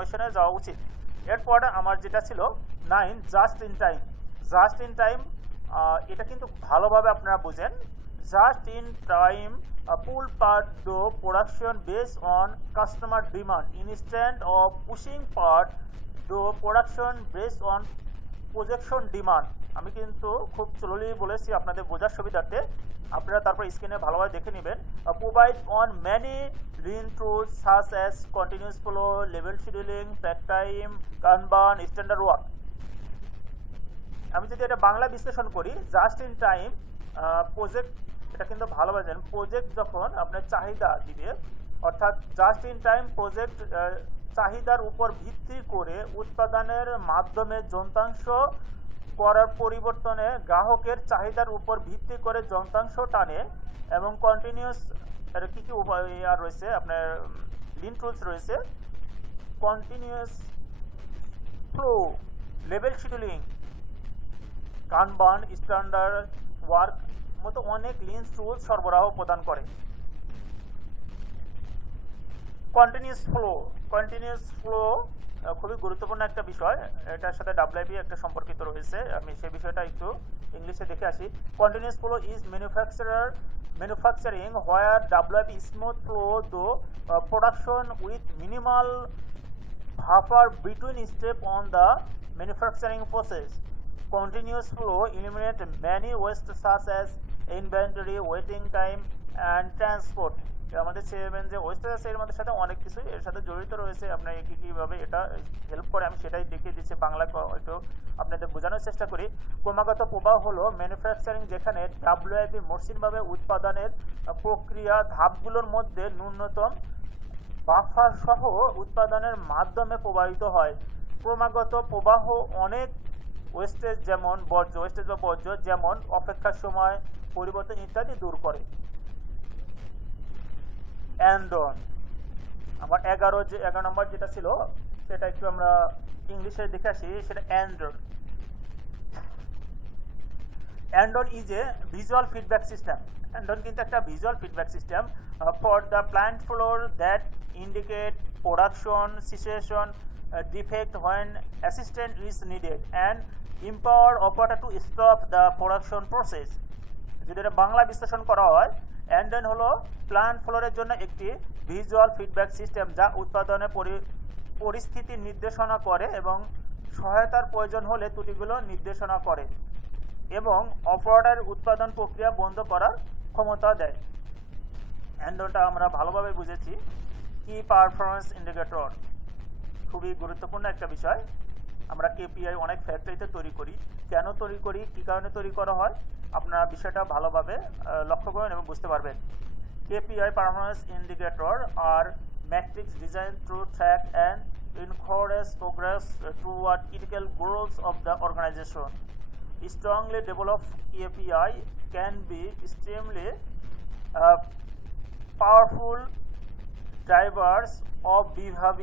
অটোমেশনে যাওয়া উচিত। এরপরে আমার যেটা ছিল 9 just in time. Just in time এটা কিন্তু ভালোভাবে আপনারা বুঝেন। Just in time pull part the production based on customer demand instead of pushing part the production based on projection demand। আমি কিন্তু খুব স্লোলি বলেছি আপনাদের বোঝার সুবিধার্থে, আপনারা তারপর স্ক্রিনে ভালোভাবে দেখে নেবেন। Provide on many lean tools such as continuous flow, level scheduling, pack time, kanban, standard work. আমি যদি এটা বাংলা বিশ্লেষণ করি, জাস্ট ইন টাইম প্রজেক্ট, এটা কিন্তু ভালো বোঝেন। প্রজেক্ট যখন আপনার চাহিদা দিবে, অর্থাৎ জাস্ট ইন টাইম প্রজেক্ট চাহিদার উপর ভিত্তি করে উৎপাদনের মাধ্যমে যন্ত্রাংশ করার পরিবর্তনে গ্রাহকের চাহিদার উপর ভিত্তি করে যন্ত্রাংশ টানে এবং কন্টিনিউয়াস এর কী কী উপায় রয়েছে, আপনার লিন টুলস রয়েছে, continuous flow, level scheduling, কানবান, standard work মতো অনেক লিন টুলস সরবরাহ প্রদান করে। কন্টিনিউয়াস ফ্লো খুবই গুরুত্বপূর্ণ একটা বিষয়, এটার সাথে WIP একটা সম্পর্কিত রয়েছে। আমি সেই বিষয়টা একটু ইংলিশে দেখে আসি। Continuous flow is manufacturing where WIP smooth flow through production with minimal buffer between step on the manufacturing process. Continuous flow eliminates many waste such as inventory, waiting time and transport. আমাদের seven যে wastage আছে এর মধ্যে সাথে অনেক কিছু এর সাথে জড়িত রয়েছে। আপনার কীভাবে এটা হেল্প করে আমি সেটাই দেখিয়ে দিচ্ছি, বাংলা একটু আপনাদের বোঝানোর চেষ্টা করি। ক্রমাগত প্রবাহ হলো ম্যানুফ্যাকচারিং, যেখানে WIP মসৃণভাবে উৎপাদনের প্রক্রিয়া ধাপগুলোর মধ্যে ন্যূনতম বাফার সহ উৎপাদনের মাধ্যমে প্রবাহিত হয়। ক্রমাগত প্রবাহ অনেক ওয়েস্টেজ যেমন বর্জ্য যেমন অপেক্ষার সময় পরিবর্তন ইত্যাদি দূর করে। অ্যান্ডন আমার 11 নম্বর যেটা ছিল সেটা একটু আমরা ইংলিশে দেখে আসি, সেটা andon is a visual feedback system. Andon কিন্তু একটা visual feedback system for the plant floor that indicate production cessation, defect when assistance is needed and empower operator to stop the production process। যদি এটা বাংলা বিশ্লেষণ করা হয়, অ্যান্ডন হলো plant ফ্লোরের জন্য একটি ভিজুয়াল ফিডব্যাক সিস্টেম যা উৎপাদনের পরিস্থিতি নির্দেশনা করে এবং সহায়তার প্রয়োজন হলে ত্রুটিগুলো নির্দেশনা করে এবং অপারেটর উৎপাদন প্রক্রিয়া বন্ধ করার ক্ষমতা দেয়। অ্যান্ডনটা আমরা ভালোভাবে বুঝেছি। কি পারফরমেন্স ইন্ডিকেটর খুবই গুরুত্বপূর্ণ একটা বিষয়। আমরা KPI অনেক ফ্যাক্টরিতে তৈরি করি, কেন তৈরি করি, কী কারণে তৈরি করা হয়, আপনারা বিষয়টা ভালোভাবে লক্ষ্য করবেন এবং বুঝতে পারবেন। KPI পারফরমেন্স ইন্ডিকেটর আর metrics designed to track and encourage progress toward critical goals of the organization. Strongly developed KPI can be extremely powerful drivers of behavior